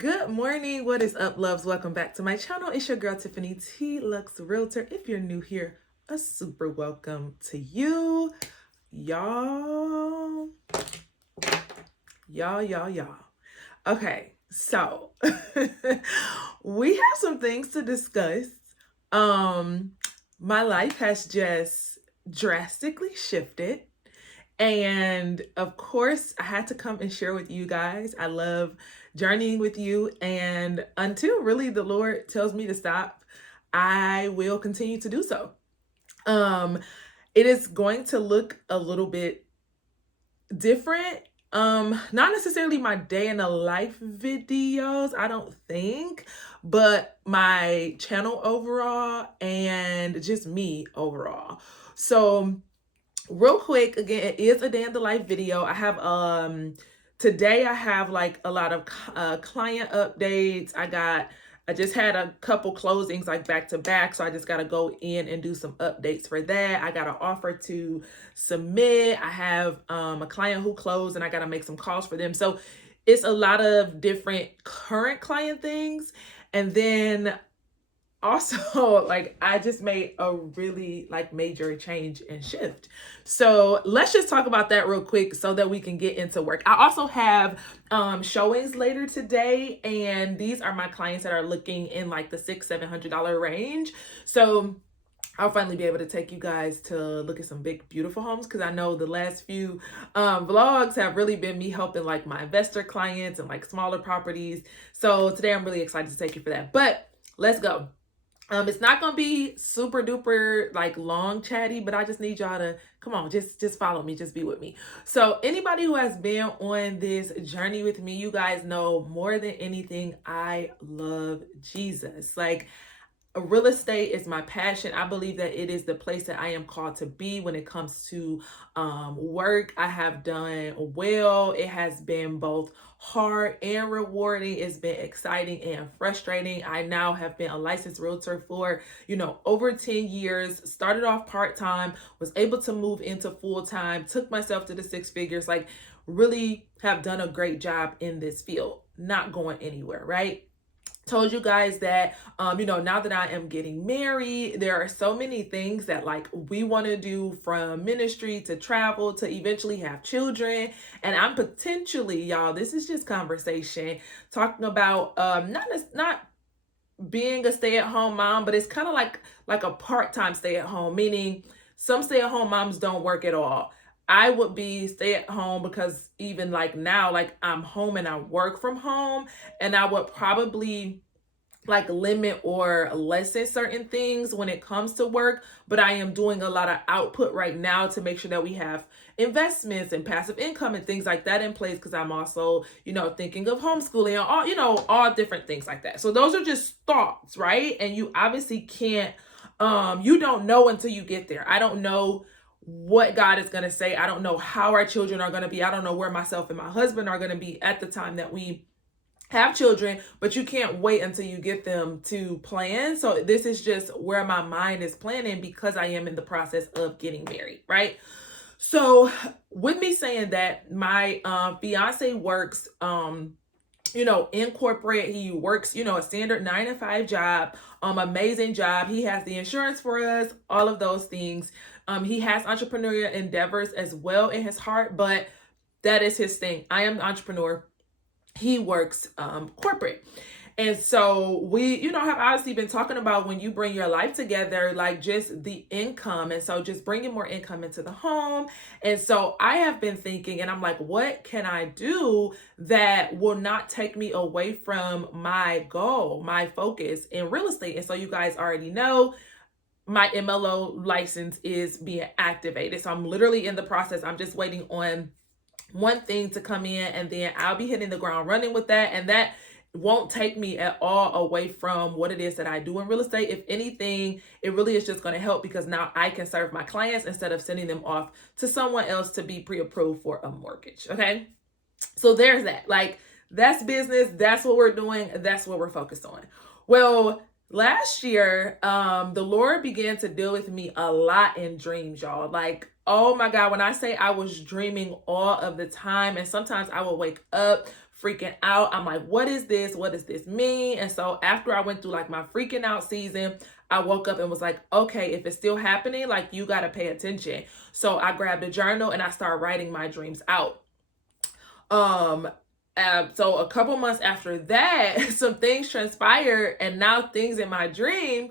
Good morning. What is up, loves? Welcome back to my channel. It's your girl, Tiffany T. Lux Realtor. If you're new here, a super welcome to you. Y'all. Okay, so we have some things to discuss. My life has just drastically shifted. And of course, I had to come and share with you guys. I love journeying with you. And until really the Lord tells me to stop, I will continue to do so. It is going to look a little bit different. Not necessarily my day in the life videos, I don't think, but my channel overall and just me overall. So real quick, again, it is a day in the life video. I have today I have like a lot of client updates. I just had a couple closings like back to back, so I just got to go in and do some updates for that. I got an offer to submit. I have a client who closed and I got to make some calls for them. So it's a lot of different current client things. And then also, like, I just made a really like major change and shift. So let's just talk about that real quick so that we can get into work. I also have showings later today, and these are my clients that are looking in like the $600-700 range. So I'll finally be able to take you guys to look at some big, beautiful homes, because I know the last few vlogs have really been me helping like my investor clients and like smaller properties. So today I'm really excited to take you for that. But let's go. It's not gonna be super duper like long chatty, but I just need y'all to come on, just follow me, just be with me. So anybody who has been on this journey with me, you guys know more than anything, I love Jesus. Like, real estate is my passion. I believe that it is the place that I am called to be when it comes to work. I have done well. It has been both hard and rewarding. It's been exciting and frustrating. I now have been a licensed realtor for, over 10 years. Started off part-time, was able to move into full-time, took myself to the six figures, like really have done a great job in this field, not going anywhere, right? Told you guys that now that I am getting married, there are so many things that like we want to do, from ministry to travel to eventually have children. And I'm potentially, y'all, this is just conversation, talking about not being a stay-at-home mom, but it's kind of like a part-time stay-at-home, meaning some stay-at-home moms don't work at all. I would be stay at home because even like now, like I'm home and I work from home, and I would probably like limit or lessen certain things when it comes to work, but I am doing a lot of output right now to make sure that we have investments and passive income and things like that in place, because I'm also, thinking of homeschooling and all different things like that. So those are just thoughts, right? And you obviously can't, you don't know until you get there. I don't know what God is going to say. I don't know how our children are going to be. I don't know where myself and my husband are going to be at the time that we have children, but you can't wait until you get them to plan. So this is just where my mind is planning, because I am in the process of getting married, right? So with me saying that, my fiance works in corporate. He works, a standard 9-to-5 job, amazing job. He has the insurance for us, all of those things. He has entrepreneurial endeavors as well in his heart, but that is his thing. I am an entrepreneur. He works corporate. And so we, have obviously been talking about when you bring your life together, like just the income. And so just bringing more income into the home. And so I have been thinking, and I'm like, what can I do that will not take me away from my goal, my focus in real estate? And so you guys already know, my MLO license is being activated. So I'm literally in the process. I'm just waiting on one thing to come in, and then I'll be hitting the ground running with that. And that won't take me at all away from what it is that I do in real estate. If anything, it really is just going to help, because now I can serve my clients instead of sending them off to someone else to be pre-approved for a mortgage. Okay. So there's that. Like, that's business. That's what we're doing. That's what we're focused on. Well, last year, the Lord began to deal with me a lot in dreams, y'all. Like, oh my God, when I say I was dreaming all of the time, and sometimes I would wake up freaking out. I'm like, what is this? What does this mean? And so after I went through like my freaking out season, I woke up and was like, okay, if it's still happening, like you got to pay attention. So I grabbed a journal and I started writing my dreams out. So a couple months after that, some things transpired, and now things in my dream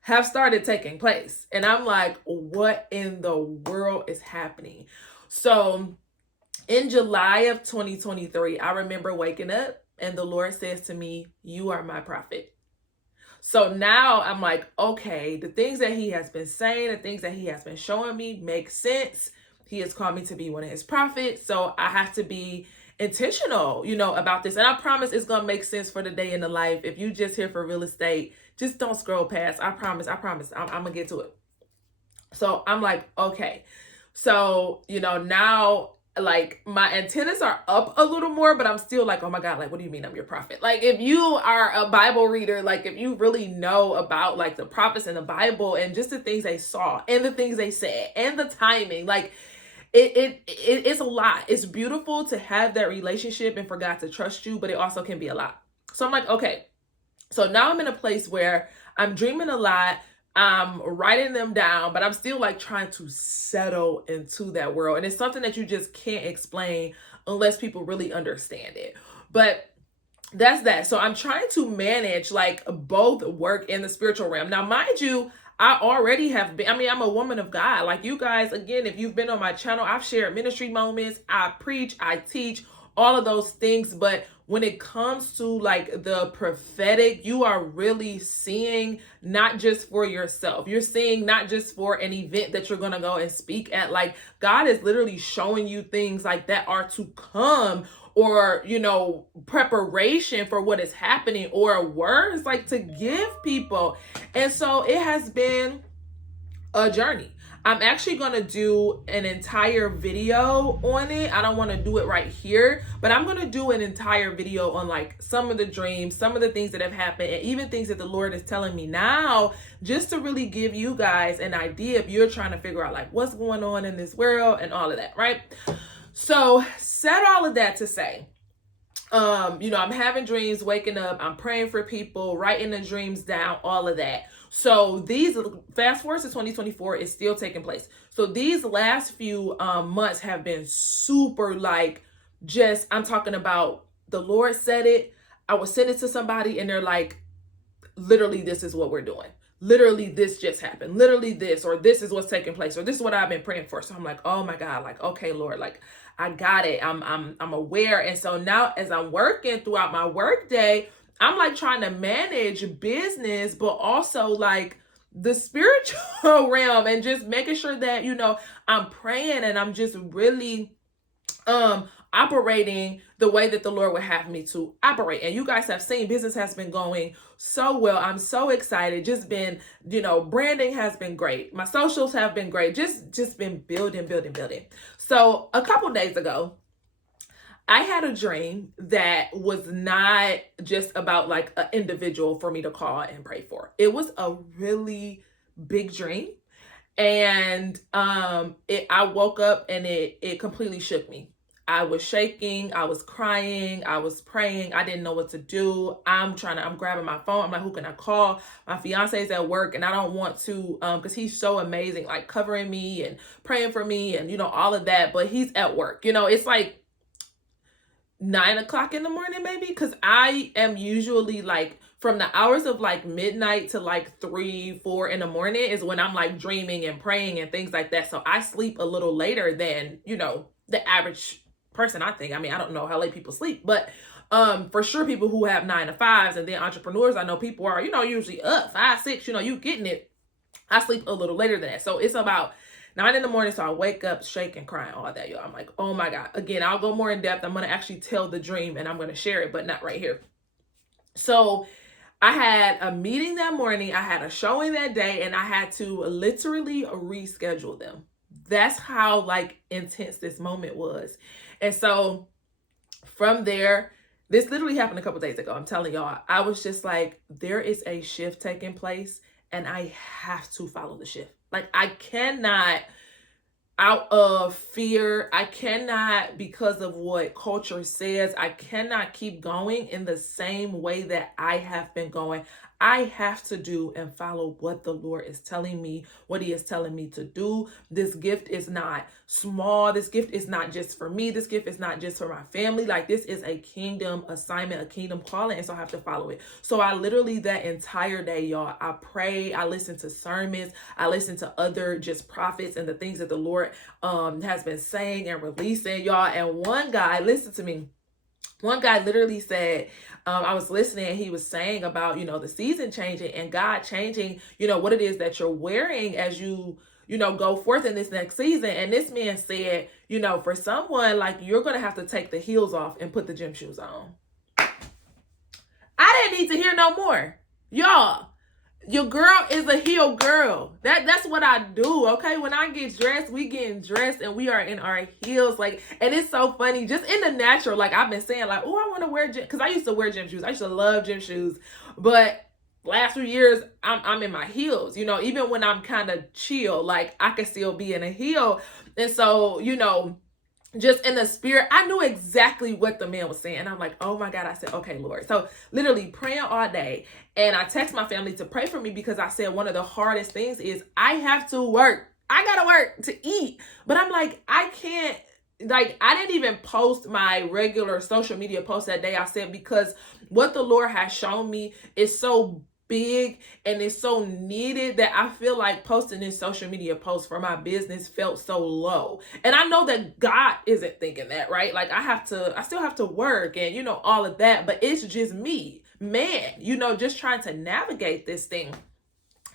have started taking place. And I'm like, what in the world is happening? So in July of 2023, I remember waking up and the Lord says to me, you are my prophet. So now I'm like, okay, the things that he has been saying, the things that he has been showing me make sense. He has called me to be one of his prophets. So I have to be intentional, about this. And I promise it's going to make sense for the day in the life. If you just here for real estate, just don't scroll past. I promise. I'm going to get to it. So I'm like, okay. So, now like my antennas are up a little more, but I'm still like, oh my God, like, what do you mean I'm your prophet? Like, if you are a Bible reader, like if you really know about like the prophets in the Bible and just the things they saw and the things they said and the timing, like it's a lot. It's beautiful to have that relationship and for God to trust you, but it also can be a lot. So I'm like, okay. So now I'm in a place where I'm dreaming a lot. I'm writing them down, but I'm still like trying to settle into that world. And it's something that you just can't explain unless people really understand it. But that's that. So I'm trying to manage like both work and the spiritual realm. Now, mind you, I already have been, I'm a woman of God. Like you guys, again, if you've been on my channel, I've shared ministry moments, I preach, I teach, all of those things. But when it comes to like the prophetic, you are really seeing not just for yourself. You're seeing not just for an event that you're going to go and speak at. Like God is literally showing you things like that are to come, or, preparation for what is happening, or words like to give people. And so it has been a journey. I'm actually going to do an entire video on it. I don't want to do it right here, but I'm going to do an entire video on like some of the dreams, some of the things that have happened, and even things that the Lord is telling me now, just to really give you guys an idea if you're trying to figure out like what's going on in this world and all of that, right? So said all of that to say, I'm having dreams, waking up, I'm praying for people, writing the dreams down, all of that. So these, fast forward to 2024, is still taking place. So these last few months have been super like, I'm talking about the Lord said it. I would send it to somebody and they're like, literally, this is what we're doing. Literally, this just happened. Literally this, or this is what's taking place, or this is what I've been praying for. So I'm like, oh my God, like, okay, Lord, like I got it. I'm aware. And so now as I'm working throughout my work day, I'm like trying to manage business, but also like the spiritual realm, and just making sure that, I'm praying and I'm just really operating the way that the Lord would have me to operate. And you guys have seen business has been going so well. I'm so excited. Just been, branding has been great. My socials have been great. Just been building. So a couple days ago, I had a dream that was not just about like an individual for me to call and pray for. It was a really big dream. And I woke up and it completely shook me. I was shaking, I was crying, I was praying, I didn't know what to do. I'm grabbing my phone. I'm like, who can I call? My fiance's at work and I don't want to, because he's so amazing, like covering me and praying for me and, all of that, but he's at work. It's like 9 o'clock in the morning, maybe, because I am usually like from the hours of like midnight to like 3, 4 in the morning is when I'm like dreaming and praying and things like that. So I sleep a little later than, the average person, I think. I mean, I don't know how late people sleep, but for sure people who have 9 to 5s, and then entrepreneurs, I know people are, usually up 5, 6, you getting it. I sleep a little later than that. So it's about 9 in the morning. So I wake up shaking, crying, all that, y'all. I'm like, oh my God. Again, I'll go more in depth. I'm going to actually tell the dream and I'm going to share it, but not right here. So I had a meeting that morning. I had a showing that day, and I had to literally reschedule them. That's how like intense this moment was. And so from there, this literally happened a couple days ago. I'm telling y'all, I was just like, there is a shift taking place and I have to follow the shift. Like I cannot out of fear. I cannot, because of what culture says, I cannot keep going in the same way that I have been going. I have to do and follow what the Lord is telling me, what he is telling me to do. This gift is not small. This gift is not just for me. This gift is not just for my family. Like, this is a kingdom assignment, a kingdom calling. And so I have to follow it. So I literally, that entire day, y'all, I pray, I listen to sermons, I listen to other just prophets and the things that the Lord has been saying and releasing, y'all. And one guy, listen to me. One guy literally said, I was listening, and he was saying about, the season changing and God changing, what it is that you're wearing as you go forth in this next season. And this man said, for someone, like, you're going to have to take the heels off and put the gym shoes on. I didn't need to hear no more. Y'all, your girl is a heel girl. That's what I do, okay? When I get dressed, we getting dressed and we are in our heels. Like, and it's so funny, just in the natural, like I've been saying, like, oh, I want to wear gym, because I used to wear gym shoes. I used to love gym shoes. But last few years, I'm in my heels. Even when I'm kind of chill, like, I can still be in a heel. And so, just in the spirit, I knew exactly what the man was saying. I'm like, oh my God. I said, okay, Lord. So literally praying all day. And I text my family to pray for me, because I said one of the hardest things is I have to work. I got to work to eat. But I'm like, I can't, like, I didn't even post my regular social media post that day. I said, because what the Lord has shown me is so big and it's so needed that I feel like posting this social media post for my business felt so low. And I know that God isn't thinking that, right? Like, I still have to work and, all of that, but it's just me, man, just trying to navigate this thing.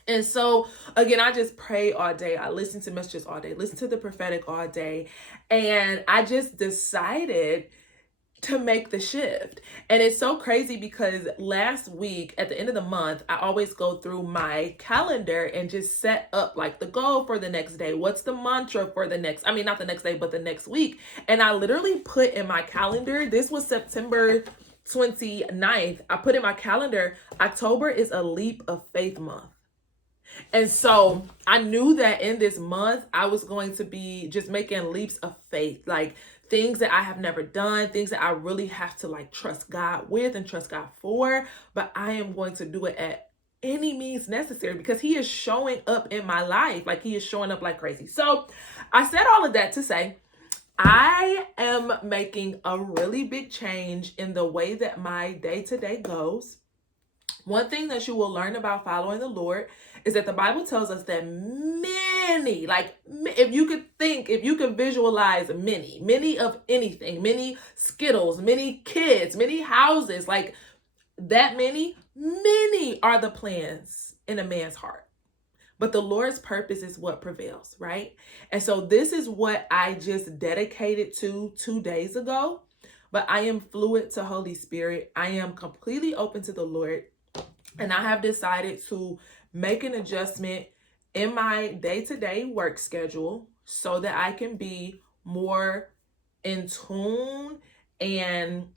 And so, again, I just pray all day. I listen to messages all day, listen to the prophetic all day. And I just decided to make the shift. And it's so crazy, because last week at the end of the month, I always go through my calendar and just set up like the goal for the next day. What's the mantra for the next, not the next day, but the next week. And I literally put in my calendar, this was September 29th. I put in my calendar, October is a leap of faith month. And so I knew that in this month, I was going to be just making leaps of faith, like things that I have never done, things that I really have to like trust God with and trust God for. But I am going to do it at any means necessary, because he is showing up in my life. Like, he is showing up like crazy. So I said all of that to say, I am making a really big change in the way that my day-to-day goes. One thing that you will learn about following the Lord is that the Bible tells us that many, like, if you could visualize many of anything, many Skittles, many kids, many houses, like that many are the plans in a man's heart. But the Lord's purpose is what prevails, right? And so this is what I just dedicated to 2 days ago. But I am fluid to Holy Spirit. I am completely open to the Lord. And I have decided to make an adjustment in my day-to-day work schedule so that I can be more in tune and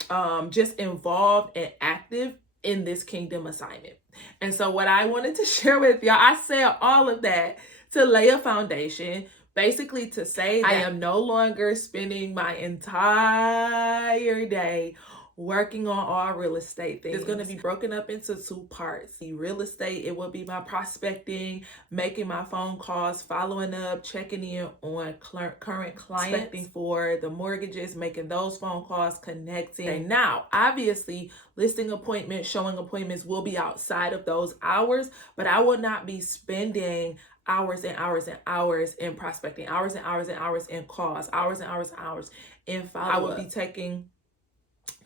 just involved and active in this kingdom assignment. And so what I wanted to share with y'all, I said all of that to lay a foundation, basically to say that I am no longer spending my entire day working on all real estate things. It's going to be broken up into 2 parts. The real estate, it will be my prospecting, making my phone calls, following up, checking in on current clients, prospecting for the mortgages, making those phone calls, connecting. And now, obviously, listing appointments, showing appointments will be outside of those hours, but I will not be spending hours and hours and hours in prospecting, hours and hours and hours in calls, hours and hours and hours in follow-up. I will be taking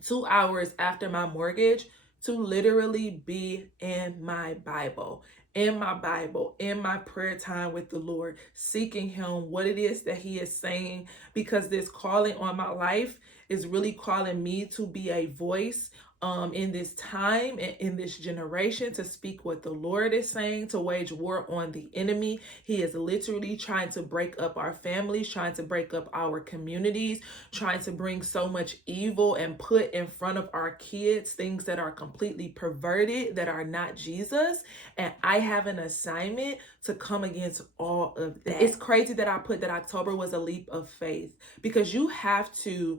2 hours after my mortgage to literally be in my Bible, in my prayer time with the Lord, seeking him, what it is that he is saying, because this calling on my life is really calling me to be a voice in this time and in this generation to speak what the Lord is saying, to wage war on the enemy. He is literally trying to break up our families, trying to break up our communities, trying to bring so much evil and put in front of our kids things that are completely perverted, that are not Jesus. And I have an assignment to come against all of that. It's crazy that I put that October was a leap of faith, because you have to,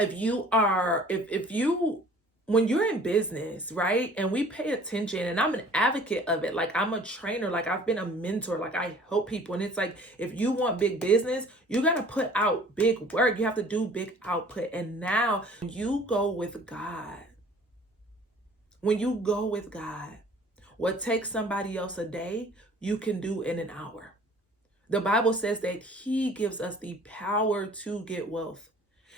if you when you're in business, right? And we pay attention, and I'm an advocate of it. Like, I'm a trainer, like I've been a mentor, like I help people. And it's like, if you want big business, you got to put out big work. You have to do big output. And now when you go with God, what takes somebody else a day, you can do in an hour. The Bible says that He gives us the power to get wealth.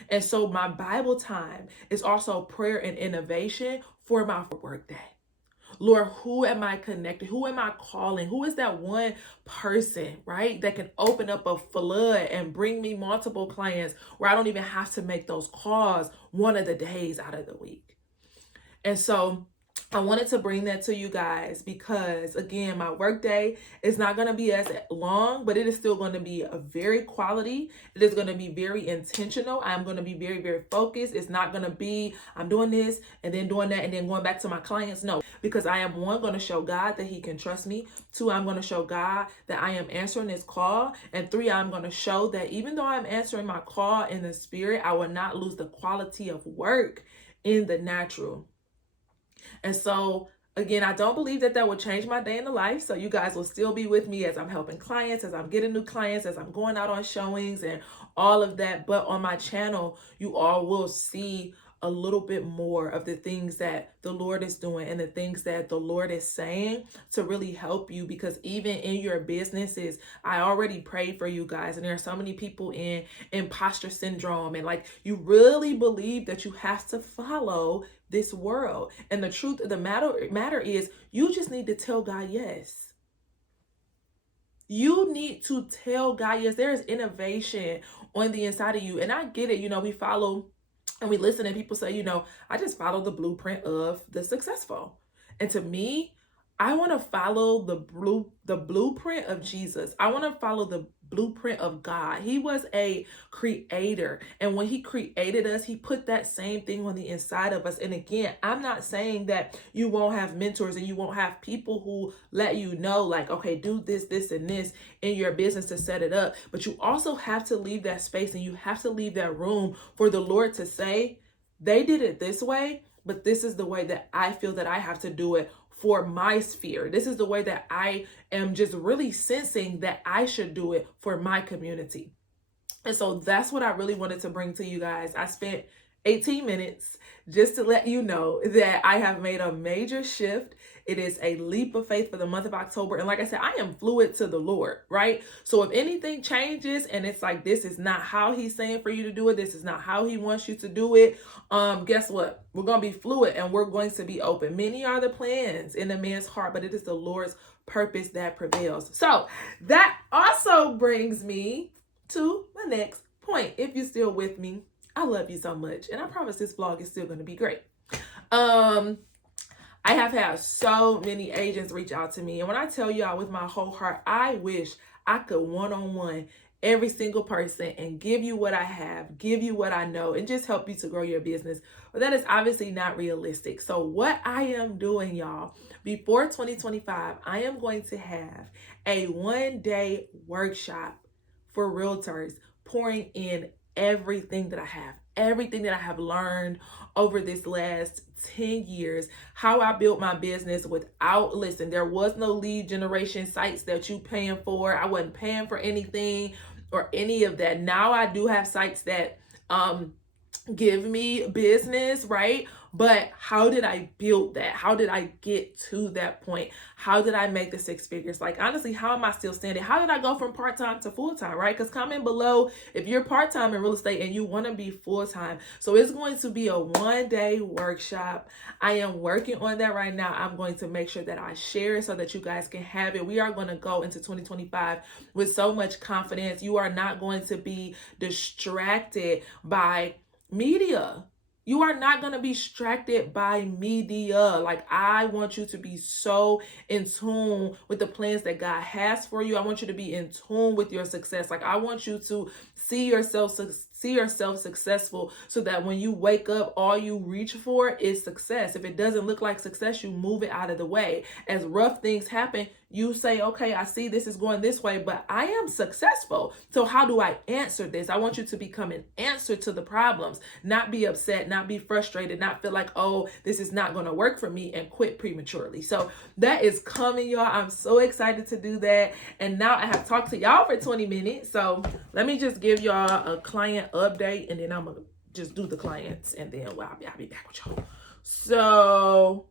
And so my Bible time is also prayer and innovation for my work day. Lord, who am I connected? Who am I calling? Who is that one person, right, that can open up a flood and bring me multiple clients where I don't even have to make those calls one of the days out of the week? And so I wanted to bring that to you guys because, again, my workday is not going to be as long, but it is still going to be a very quality. It is going to be very intentional. I'm going to be very, very focused. It's not going to be, I'm doing this and then doing that and then going back to my clients. No, because I am, one, going to show God that He can trust me. Two, I'm going to show God that I am answering His call. And three, I'm going to show that even though I'm answering my call in the spirit, I will not lose the quality of work in the natural. And so, again, I don't believe that will change my day in the life. So you guys will still be with me as I'm helping clients, as I'm getting new clients, as I'm going out on showings and all of that. But on my channel, you all will see a little bit more of the things that the Lord is doing and the things that the Lord is saying to really help you. Because even in your businesses, I already prayed for you guys, and there are so many people in imposter syndrome, and like, you really believe that you have to follow this world. And the truth of the matter is, you just need to tell God yes. You need to tell God yes. There is innovation on the inside of you. And I get it. We follow and we listen, and people say, I just follow the blueprint of the successful. And to me, I want to follow the blueprint of Jesus. I want to follow the blueprint of God. He was a creator. And when He created us, He put that same thing on the inside of us. And again, I'm not saying that you won't have mentors and you won't have people who let you know, like, okay, do this, this, and this in your business to set it up. But you also have to leave that space, and you have to leave that room for the Lord to say, they did it this way, but this is the way that I feel that I have to do it for my sphere. This is the way that I am just really sensing that I should do it for my community. And so that's what I really wanted to bring to you guys. I spent 18 minutes just to let you know that I have made a major shift. It is a leap of faith for the month of October. And like I said, I am fluid to the Lord, right? So if anything changes and it's like, this is not how He's saying for you to do it, this is not how He wants you to do it, guess what? We're going to be fluid and we're going to be open. Many are the plans in a man's heart, but it is the Lord's purpose that prevails. So that also brings me to my next point. If you're still with me, I love you so much. And I promise this vlog is still going to be great. I have had so many agents reach out to me. And when I tell y'all with my whole heart, I wish I could one-on-one every single person and give you what I have, give you what I know, and just help you to grow your business. But that is obviously not realistic. So what I am doing, y'all, before 2025, I am going to have a one-day workshop for realtors, pouring in everything that I have learned over this last 10 years, how I built my business without, listen, there was no lead generation sites that you paying for. I wasn't paying for anything or any of that. Now I do have sites that give me business, right? But how did I build that? How did I get to that point? How did I make the six figures? Like, honestly, how am I still standing? How did I go from part-time to full-time, right? Because comment below if you're part-time in real estate and you want to be full-time. So it's going to be a one-day workshop. I am working on that right now. I'm going to make sure that I share it so that you guys can have it. We are going to go into 2025 with so much confidence. You are not going to be distracted by media. You are not going to be distracted by media. Like, I want you to be so in tune with the plans that God has for you. I want you to be in tune with your success. Like, I want you to see yourself successful, so that when you wake up, all you reach for is success. If it doesn't look like success, you move it out of the way. As rough things happen, you say, okay, I see this is going this way, but I am successful. So how do I answer this? I want you to become an answer to the problems, not be upset, not be frustrated, not feel like, oh, this is not going to work for me, and quit prematurely. So that is coming, y'all. I'm so excited to do that. And now I have talked to y'all for 20 minutes. So let me just give y'all a client update, and then I'm going to just do the clients, and then I'll be back with y'all. So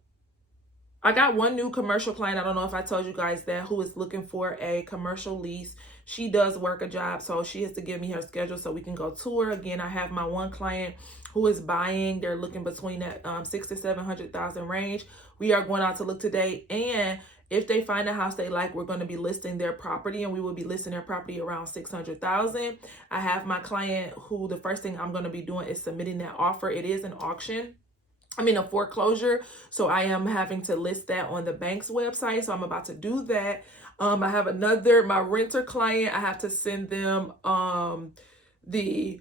I got one new commercial client. I don't know if I told you guys that, who is looking for a commercial lease. She does work a job, so she has to give me her schedule so we can go tour. Again, I have my one client who is buying. They're looking between that 600,000 to 700,000 range. We are going out to look today, and if they find a house they like, we're going to be listing their property, and we will be listing their property around 600,000. I have my client who the first thing I'm going to be doing is submitting that offer. It is an auction. A foreclosure. So I am having to list that on the bank's website. So I'm about to do that. I have my renter client. I have to send them the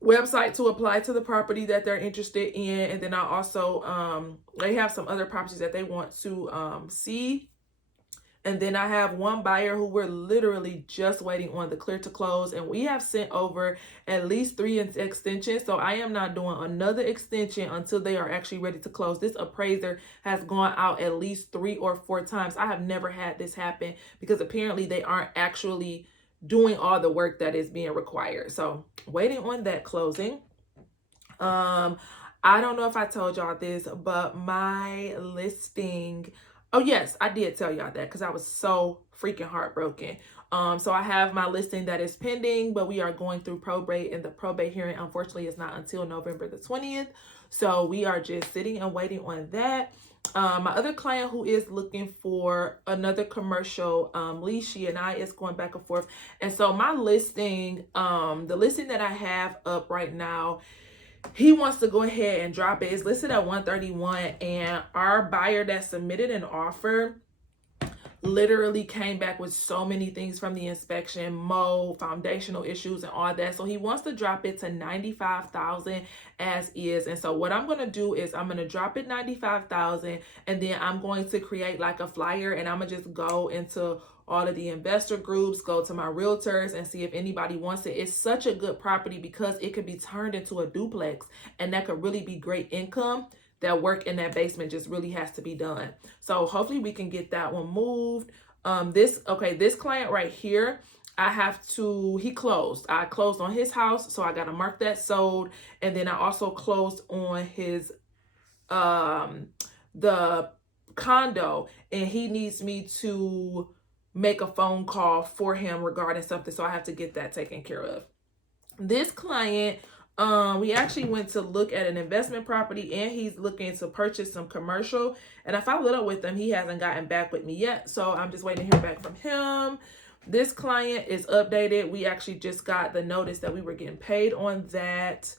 website to apply to the property that they're interested in. And then I also, they have some other properties that they want to see. And then I have one buyer who we're literally just waiting on the clear to close. And we have sent over at least 3 extensions. So I am not doing another extension until they are actually ready to close. This appraiser has gone out at least 3 or 4 times. I have never had this happen, because apparently they aren't actually doing all the work that is being required. So waiting on that closing. I don't know if I told y'all this, but my listing, oh yes, I did tell y'all that, because I was so freaking heartbroken. So I have my listing that is pending, but we are going through probate, and the probate hearing, unfortunately, is not until November the 20th. So we are just sitting and waiting on that. My other client who is looking for another commercial lease, she and I is going back and forth. And so my listing, the listing that I have up right now, he wants to go ahead and drop it. It's listed at 131, and our buyer that submitted an offer literally came back with so many things from the inspection, mold, foundational issues, and all that. So he wants to drop it to 95,000 as is. And so what I'm going to do is I'm going to drop it 95,000, and then I'm going to create like a flyer, and I'm going to just go into all of the investor groups, go to my realtors, and see if anybody wants it. It's such a good property because it could be turned into a duplex, and that could really be great income. That work in that basement just really has to be done. So hopefully we can get that one moved. This client right here, he closed. I closed on his house, so I got to mark that sold. And then I also closed on his, the condo, and he needs me to make a phone call for him regarding something. So I have to get that taken care of. This client, we actually went to look at an investment property, and he's looking to purchase some commercial. And I followed up with him. He hasn't gotten back with me yet, so I'm just waiting to hear back from him. This client is updated. We actually just got the notice that we were getting paid on that.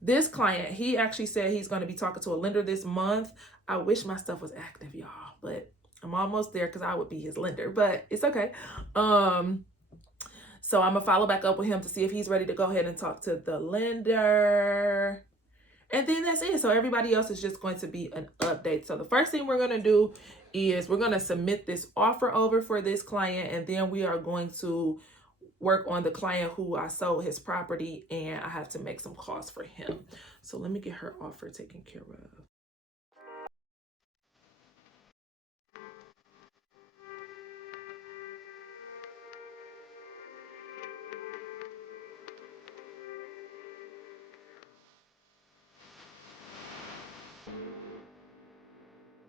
This client, he actually said he's going to be talking to a lender this month. I wish my stuff was active, y'all, but I'm almost there, because I would be his lender, but it's okay. So I'm going to follow back up with him to see if he's ready to go ahead and talk to the lender. And then that's it. So everybody else is just going to be an update. So the first thing we're going to do is we're going to submit this offer over for this client. And then we are going to work on the client who I sold his property, and I have to make some calls for him. So let me get her offer taken care of.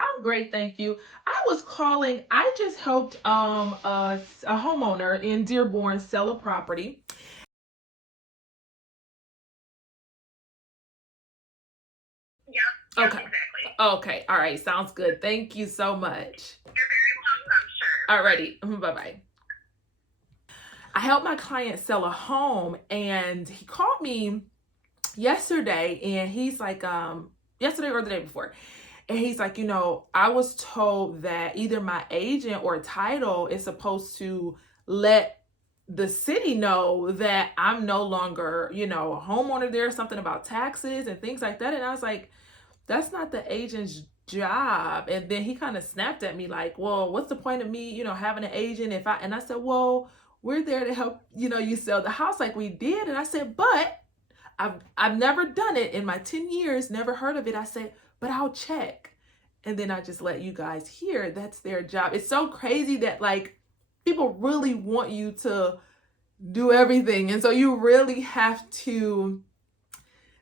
I'm great, thank you. I was calling. I just helped a homeowner in Dearborn sell a property. Yeah. Okay. Exactly. Okay. All right. Sounds good. Thank you so much. You're very welcome. Sure. Alrighty. Bye bye. I helped my client sell a home, and he called me yesterday, and he's like, yesterday or the day before, and he's like, I was told that either my agent or title is supposed to let the city know that I'm no longer, a homeowner there, something about taxes and things like that. And I was like, that's not the agent's job. And then he kind of snapped at me like, well, what's the point of me, having an agent and I said, well, we're there to help, you sell the house like we did. And I said, but I've never done it in my 10 years, never heard of it. I said, but I'll check. And then I just let you guys hear that's their job. It's so crazy that like people really want you to do everything. And so you really have to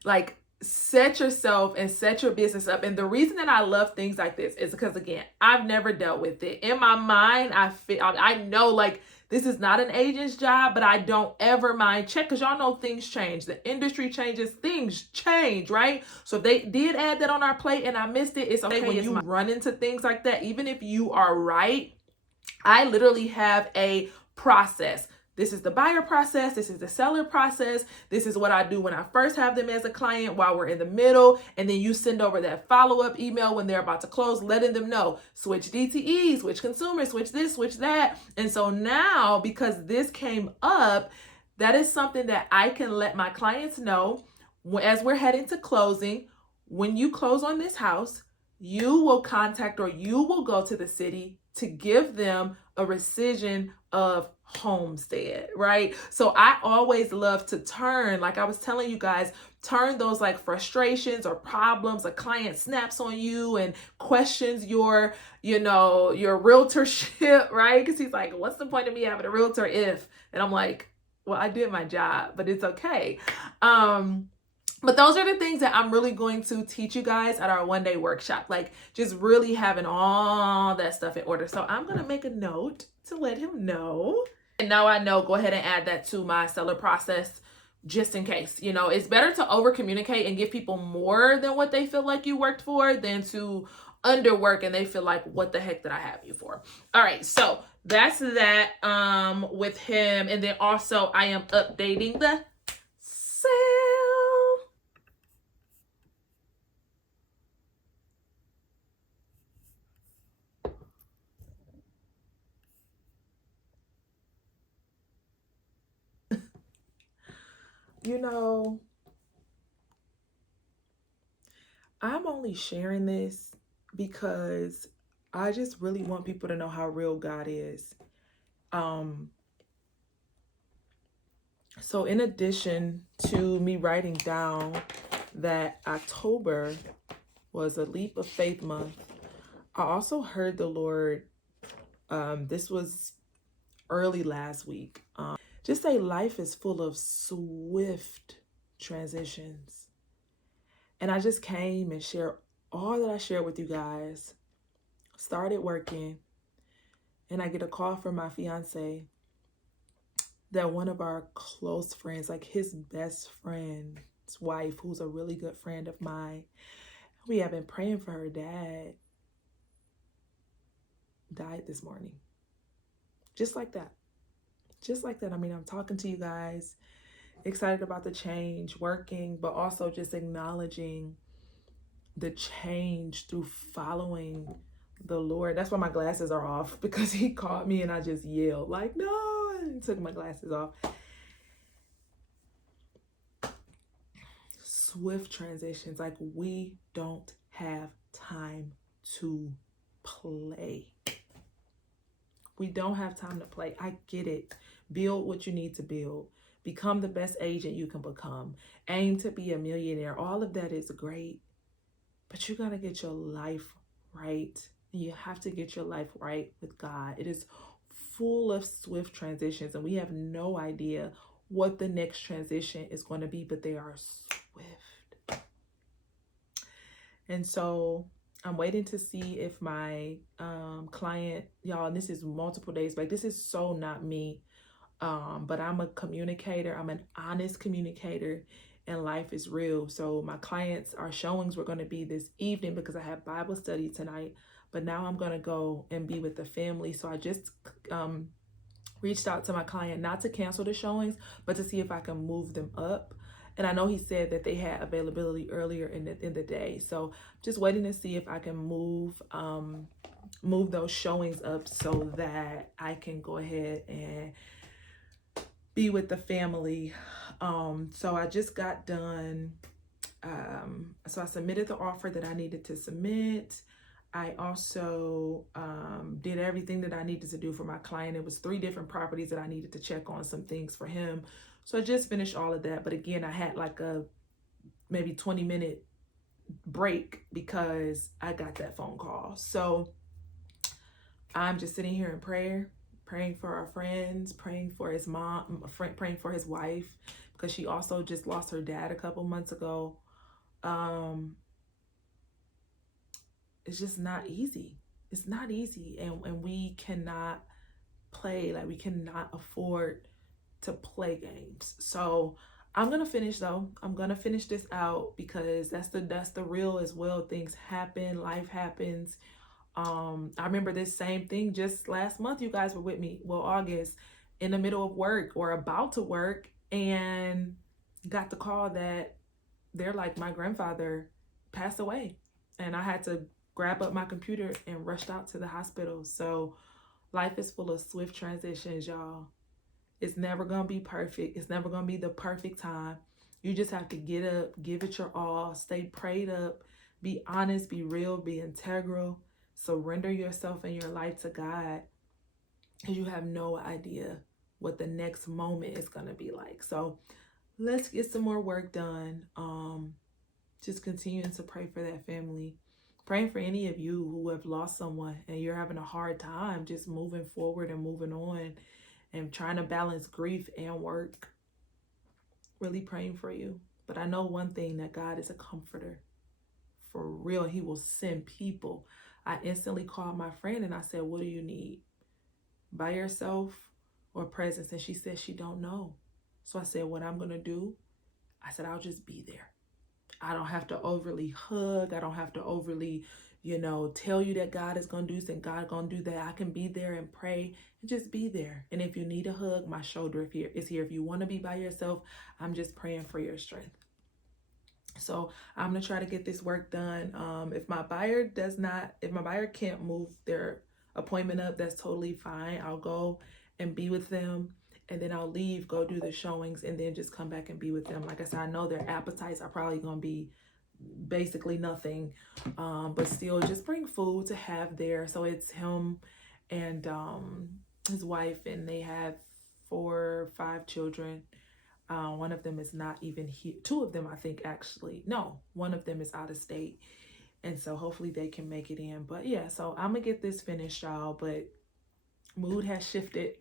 like set yourself and set your business up. And the reason that I love things like this is because, again, I've never dealt with it. In my mind, I know like this is not an agent's job, but I don't ever mind check, because y'all know things change. The industry changes, things change, right? So if they did add that on our plate and I missed it, it's okay. When you run into things like that, even if you are right, I literally have a process. This is the buyer process. This is the seller process. This is what I do when I first have them as a client while we're in the middle. And then you send over that follow-up email when they're about to close, letting them know, switch DTE, switch consumers, switch this, switch that. And so now, because this came up, that is something that I can let my clients know as we're heading to closing. When you close on this house, you will contact or you will go to the city to give them a rescission of homestead, right? So I always love to turn, like I was telling you guys, turn those like frustrations or problems. A client snaps on you and questions your realtorship, right? Because he's like, what's the point of me having a realtor if? And I'm like, well, I did my job, but it's okay. But those are the things that I'm really going to teach you guys at our one-day workshop, like just really having all that stuff in order. So I'm going to make a note to let him know. And now I know, go ahead and add that to my seller process just in case. It's better to over communicate and give people more than what they feel like you worked for than to underwork and they feel like, what the heck did I have you for? All right, so that's that with him. And then also I am updating the sale. I'm only sharing this because I just really want people to know how real God is. So in addition to me writing down that October was a leap of faith month, I also heard the Lord, this was early last week, just say life is full of swift transitions. And I just came and shared all that I shared with you guys, started working, and I get a call from my fiance that one of our close friends, like his best friend's wife, who's a really good friend of mine, we have been praying for her dad, died this morning. Just like that. Just like that. I mean, I'm talking to you guys, excited about the change, working, but also just acknowledging the change through following the Lord. That's why my glasses are off, because he called me and I just yelled like, no, and took my glasses off. Swift transitions. Like, we don't have time to play. We don't have time to play. I get it. Build what you need to build. Become the best agent you can become. Aim to be a millionaire. All of that is great. But you got to get your life right. You have to get your life right with God. It is full of swift transitions, and we have no idea what the next transition is going to be, but they are swift. And so I'm waiting to see if my client, y'all, and this is multiple days back. This is so not me, but I'm a communicator. I'm an honest communicator, and life is real. So my clients, our showings were going to be this evening because I have Bible study tonight, but now I'm going to go and be with the family. So I just reached out to my client not to cancel the showings, but to see if I can move them up. And I know he said that they had availability earlier in the day. So just waiting to see if I can move those showings up so that I can go ahead and be with the family. So I just got done. So I submitted the offer that I needed to submit. I also did everything that I needed to do for my client. It was 3 different properties that I needed to check on some things for him. So I just finished all of that. But again, I had like a maybe 20-minute break because I got that phone call. So I'm just sitting here in prayer, praying for our friends, praying for his mom, praying for his wife, because she also just lost her dad a couple months ago. It's just not easy. It's not easy. And we cannot play, like we cannot afford to play games. So I'm gonna finish though. I'm gonna finish this out because that's the real as well. Things happen, life happens. I remember this same thing just last month. You guys were with me. Well, August, in the middle of work or about to work, and got the call that they're like, my grandfather passed away. And I had to grab up my computer and rushed out to the hospital. So life is full of swift transitions, y'all. It's never gonna be perfect. It's never gonna be the perfect time. You just have to get up, give it your all, stay prayed up, be honest, be real, be integral, surrender yourself and your life to God, because you have no idea what the next moment is gonna be like. So let's get some more work done. Just continuing to pray for that family. Praying for any of you who have lost someone and you're having a hard time just moving forward and moving on and trying to balance grief and work. Really praying for you. But I know one thing, that God is a comforter. For real, he will send people. I instantly called my friend and I said, what do you need? By yourself or presence? And she said she don't know. So I said, what I'm going to do, I said, I'll just be there. I don't have to overly hug. I don't have to overly, tell you that God is going to do this and God going to do that. I can be there and pray and just be there. And if you need a hug, my shoulder is here. If you want to be by yourself, I'm just praying for your strength. So I'm going to try to get this work done. If my buyer can't move their appointment up, that's totally fine. I'll go and be with them. And then I'll leave, go do the showings, and then just come back and be with them. Like I said, I know their appetites are probably going to be basically nothing, but still just bring food to have there. So it's him and his wife, and they have 4 or 5 children. One of them is not even here. 2 of them, I think, actually. No, one of them is out of state. And so hopefully they can make it in. But yeah, so I'm going to get this finished, y'all. But mood has shifted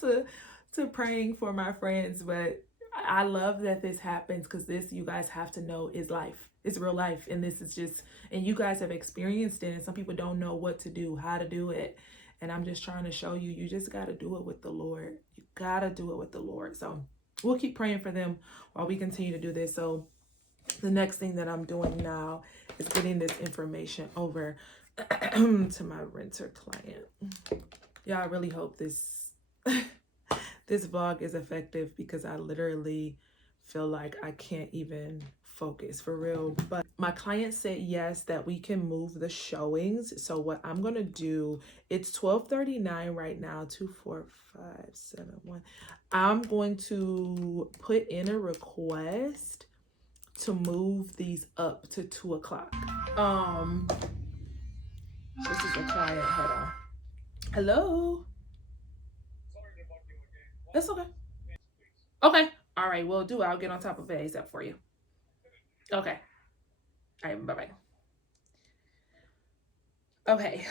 to praying for my friends. But I love that this happens, because this, you guys have to know, is life. It's real life. And this is just, and you guys have experienced it. And some people don't know what to do, how to do it. And I'm just trying to show you, you just got to do it with the Lord. You got to do it with the Lord. So we'll keep praying for them while we continue to do this. So the next thing that I'm doing now is getting this information over to my renter client. Yeah, I really hope this this vlog is effective, because I literally feel like I can't even focus for real. But my client said yes, that we can move the showings. So what I'm gonna do, it's 12:39 right now, 2, 4, 5, 7, 1. I'm going to put in a request to move these up to 2 o'clock. This is a client. Hold on. Hello. That's okay. Okay. All right. Will do. I'll get on top of it ASAP for you. Okay. All right. Bye-bye. Okay.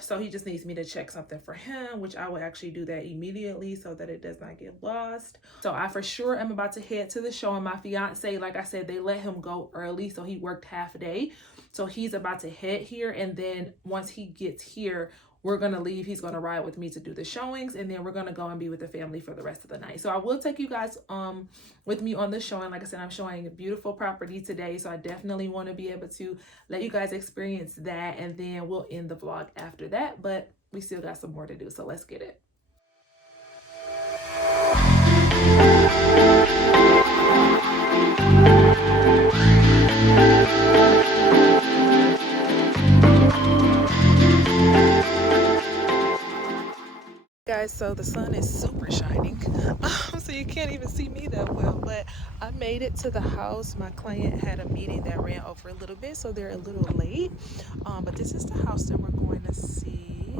So he just needs me to check something for him, which I will actually do that immediately so that it does not get lost. So I for sure am about to head to the show. And my fiance, like I said, they let him go early. So he worked half a day. So he's about to head here. And then once he gets here, we're going to leave. He's going to ride with me to do the showings, and then we're going to go and be with the family for the rest of the night. So I will take you guys with me on the showing. Like I said, I'm showing a beautiful property today, so I definitely want to be able to let you guys experience that, and then we'll end the vlog after that. But we still got some more to do, so let's get it. guys, so the sun is super shining, so you can't even see me that well, but I made it to the house. My client had a meeting that ran over a little bit, so they're a little late, but this is the house that we're going to see.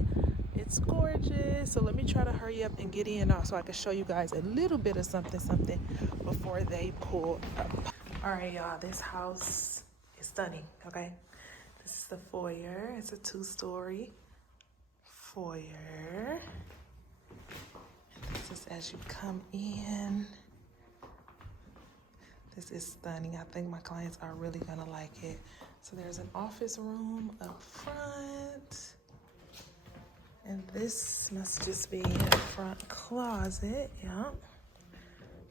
It's gorgeous, so let me try to hurry up and get in so I can show you guys a little bit of something before they pull up. All right, y'all, this house is stunning, okay? This is the foyer. It's a 2-story foyer. This is as you come in. This is stunning. I think my clients are really gonna like it. So there's an office room up front. And this must just be a front closet, yeah.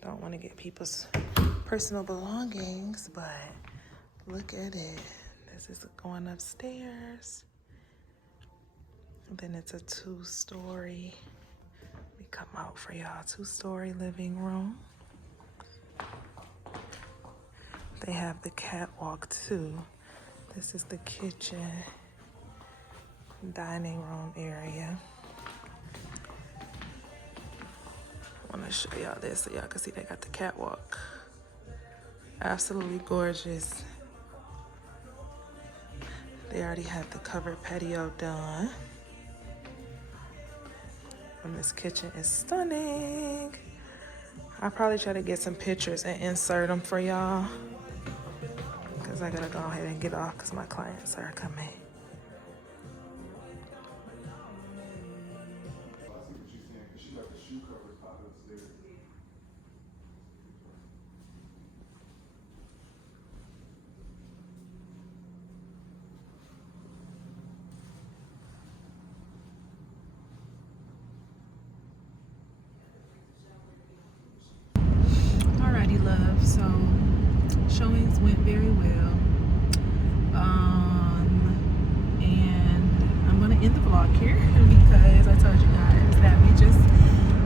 Don't wanna get people's personal belongings, but look at it. This is going upstairs. And then it's a 2-story. Let me come out for y'all. 2-story living room. They have the catwalk too. This is the kitchen, dining room area. I want to show y'all this so y'all can see they got the catwalk. Absolutely gorgeous. They already have the covered patio done. And this kitchen is stunning. I'll probably try to get some pictures and insert them for y'all, because I gotta go ahead and get off because my clients are coming. Alrighty, love. So showings went very well. And I'm gonna end the vlog here because I told you guys that we just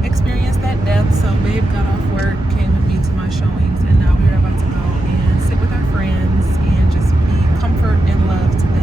experienced that death. So babe got off work, came with me to my showings, and now we're about to go and sit with our friends and just be comfort and love to them.